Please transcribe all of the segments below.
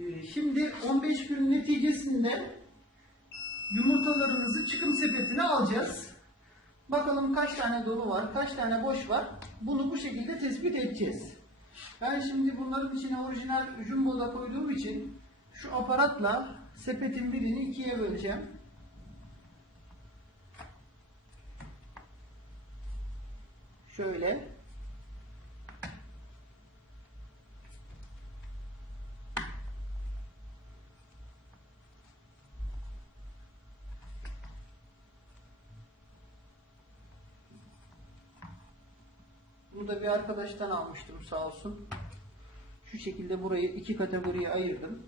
Ee, Şimdi 15 gün neticesinde yumurtalarımızı çıkım sepetine alacağız. Bakalım kaç tane dolu var, kaç tane boş var. Bunu bu şekilde tespit edeceğiz. Ben şimdi bunların içine orijinal jumbo'da koyduğum için şu aparatla sepetin birini ikiye böleceğim. Şöyle. Bunu da bir arkadaştan almıştım sağ olsun. Şu şekilde burayı iki kategoriye ayırdım.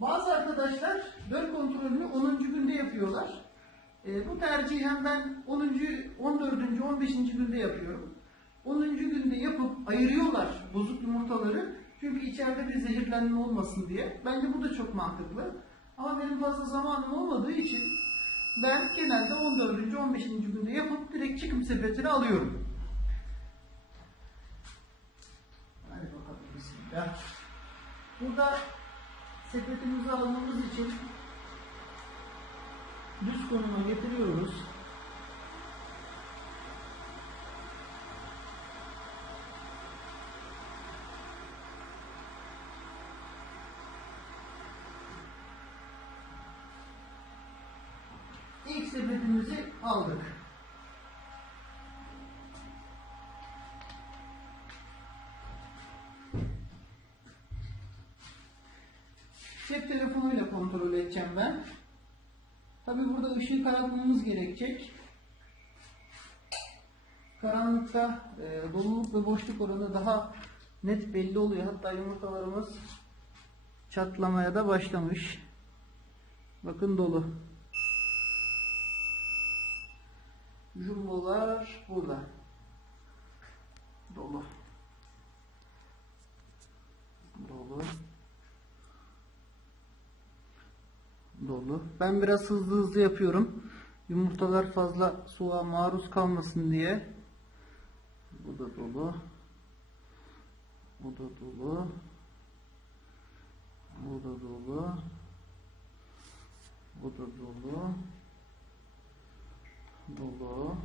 Bazı arkadaşlar döl kontrolünü 10. günde yapıyorlar. E, bu tercihen ben 10. 14. 15. günde yapıyorum. 10. günde yapıp ayırıyorlar bozuk yumurtaları. Çünkü içeride bir zehirlenme olmasın diye. Bence bu da çok mantıklı. Ama benim fazla zamanım olmadığı için ben genelde 14. 15. günde yapıp direkt çıkım sepetine alıyorum. Bismillah. Burada sepetimizi almamız için düz konuma getiriyoruz. İlk sepetimizi aldık. Cep telefonuyla kontrol edeceğim ben. Tabi burada ışığı karartmamız gerekecek. Karanlıkta e, doluluk ve boşluk oranı daha net belli oluyor. Hatta yumurtalarımız çatlamaya da başlamış. Bakın dolu. Jumbolar burada. Dolu. Dolu. Dolu. Ben biraz hızlı hızlı yapıyorum. Yumurtalar fazla suya maruz kalmasın diye. Bu da dolu. Bu da dolu. Bu da dolu. Bu da dolu. Dolu.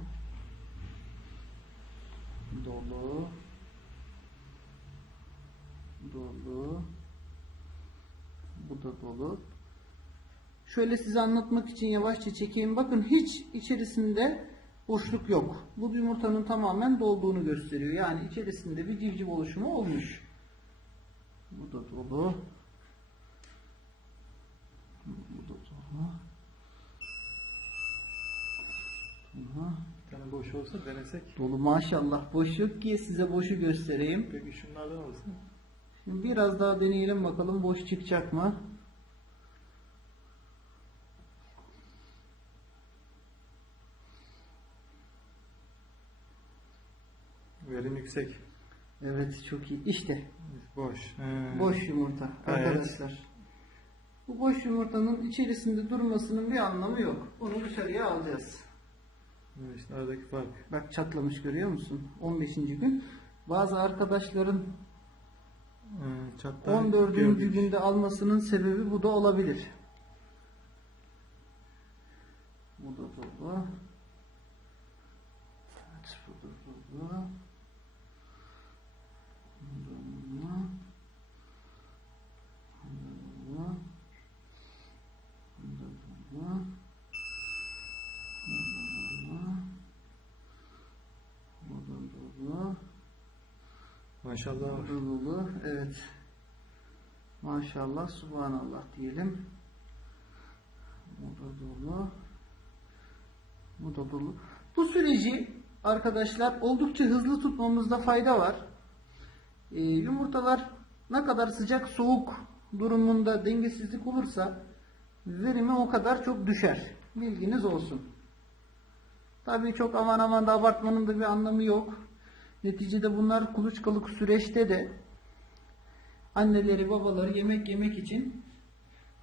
Dolu. Dolu. Bu da dolu. Şöyle size anlatmak için yavaşça çekeyim. Bakın hiç içerisinde boşluk yok. Bu yumurtanın tamamen dolduğunu gösteriyor. Yani içerisinde bir civciv oluşumu olmuş. Bu da dolu. Bu da dolu. Aha. Bir tane boş olsa denesek. Dolu maşallah. Boş yok ki size boşu göstereyim. Peki şunlardan olsun. Şimdi biraz daha deneyelim bakalım boş çıkacak mı? Verim yüksek. Evet çok iyi. İşte Boş. He. boş yumurta Evet. arkadaşlar. Bu boş yumurtanın içerisinde durmasının bir anlamı yok. Onu dışarıya alacağız. Evet, İşte aradaki fark. Bak çatlamış görüyor musun? 15. gün. Bazı arkadaşların He, çatlar 14. gördük. günde almasının sebebi bu da olabilir. Bu da dolu. Evet, bu da dolu. Bu da dolu. Bu da dolu. Bu da dolu. Bu da dolu. Bu da dolu. Maşallah. Dolu, evet. Maşallah, subhanallah diyelim. Bu da. Bu. Bu süreci arkadaşlar oldukça hızlı tutmamızda fayda var. Ee, yumurtalar ne kadar sıcak soğuk durumunda dengesizlik olursa verimi o kadar çok düşer. Bilginiz olsun. Tabii çok aman aman da abartmanın da bir anlamı yok. Neticede bunlar kuluçkalık süreçte de anneleri babaları yemek yemek için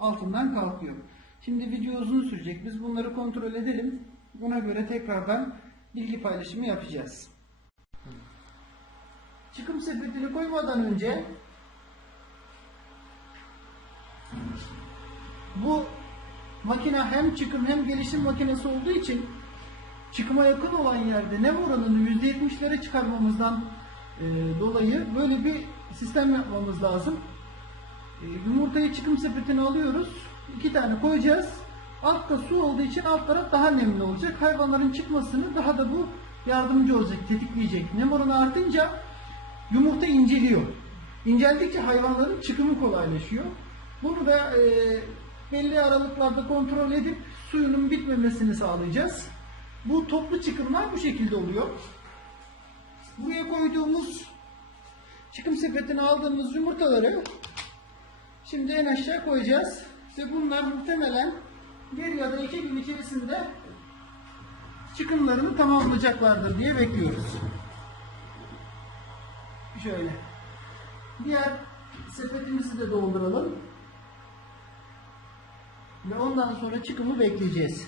altından kalkıyor. Şimdi video uzun sürecek. Biz bunları kontrol edelim. Buna göre tekrardan bilgi paylaşımı yapacağız. Çıkım sepetini koymadan önce Bu makine hem çıkım hem gelişim makinesi olduğu için çıkıma yakın olan yerde nem oranını %70'lere çıkarmamızdan e, dolayı böyle bir sistem yapmamız lazım. E, yumurtayı çıkım sepetine alıyoruz. iki tane koyacağız. Altta su olduğu için alt taraf daha nemli olacak. Hayvanların çıkmasını daha da bu yardımcı olacak, tetikleyecek. Nem oranı artınca yumurta inceliyor. İnceldikçe hayvanların çıkımı kolaylaşıyor. Bunu da e, belli aralıklarda kontrol edip suyunun bitmemesini sağlayacağız. Bu toplu çıkımlar bu şekilde oluyor. Buraya koyduğumuz çıkım sepetine aldığımız yumurtaları şimdi en aşağı koyacağız. Ve bunlar muhtemelen bir ya da iki gün içerisinde çıkımlarını tamamlayacaklardır diye bekliyoruz. Şöyle. Diğer sepetimizi de dolduralım. Ve ondan sonra çıkımı bekleyeceğiz.